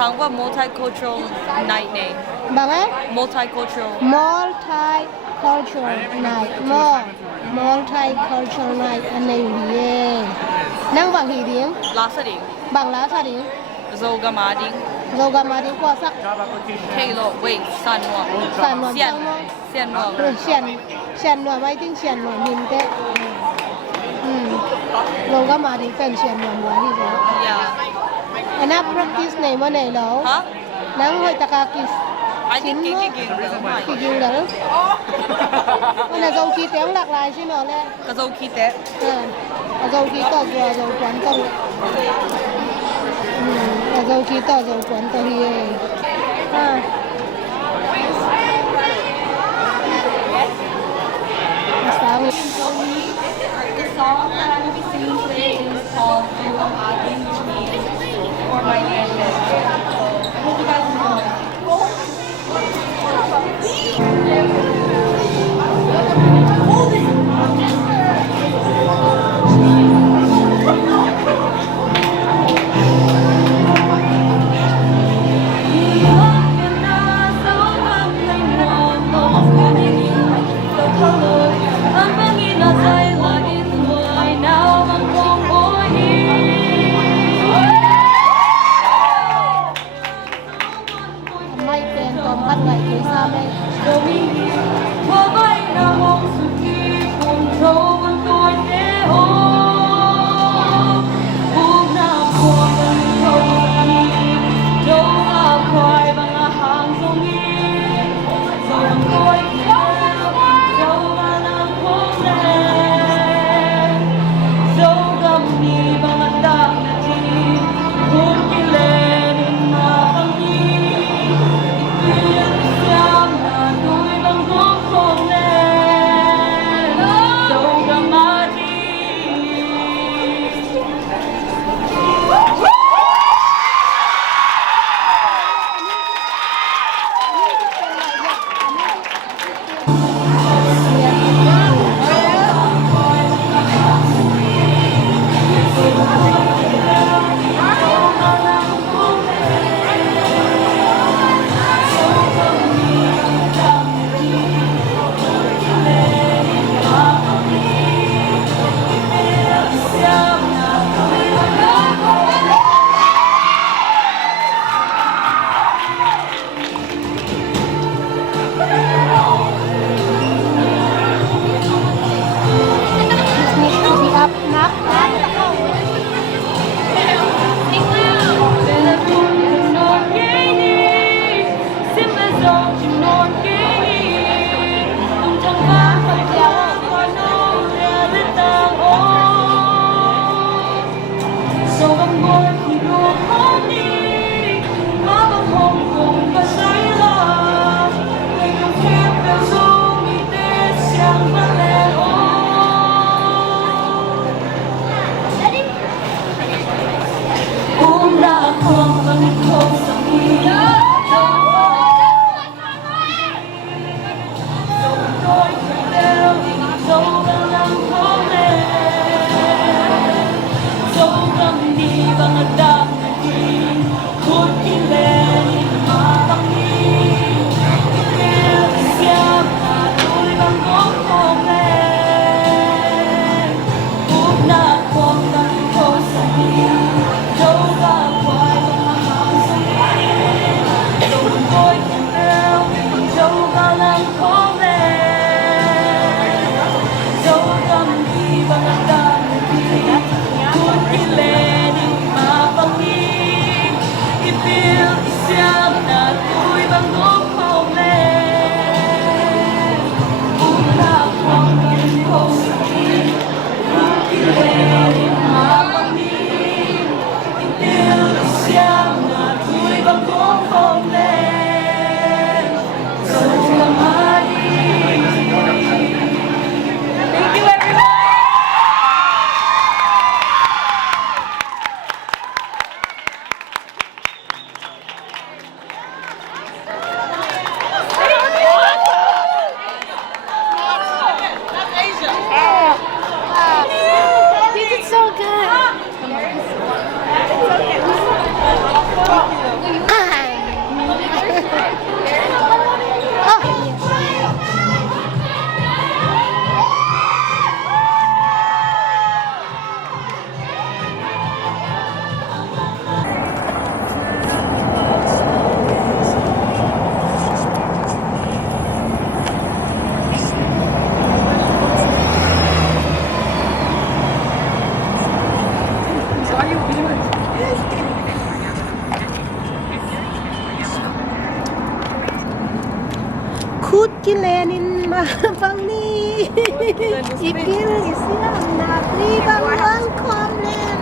Tháng qua multi-cultural night này. Bằng ấy? Multi-cultural. Multi-cultural night. Multi-cultural night. Anh này gì? Nang bằng gì tiếng? Lasa tiếng. Bằng Lasa tiếng. ZOGAM tiếng. ZOGAM tiếng qua sắc. Hello, wait, san nuông. San nuông. Xian nuông. Xian nuông mấy tiếng xian nuông mình thế. ZOGAM tiếng phần xian nuông quá đi rồi. Yeah. Anh áp practice này mà này đâu? Hả? Nang hơi takakis. I think kicking đó. Anh là dâu chi tiếng lạc lại xin nó lên. Cái dâu khí té. Dâu chi to rồi dâu quán tông. Dâu chi to dâu quán tông hi. Sáng. The song that I will be singing today is called for my ancestors. I hope you guys enjoy. Hãy subscribe cho kênh Ghiền Mì Gõ để không bỏ lỡ pang ni. Ipil isya na tribang lang komlen.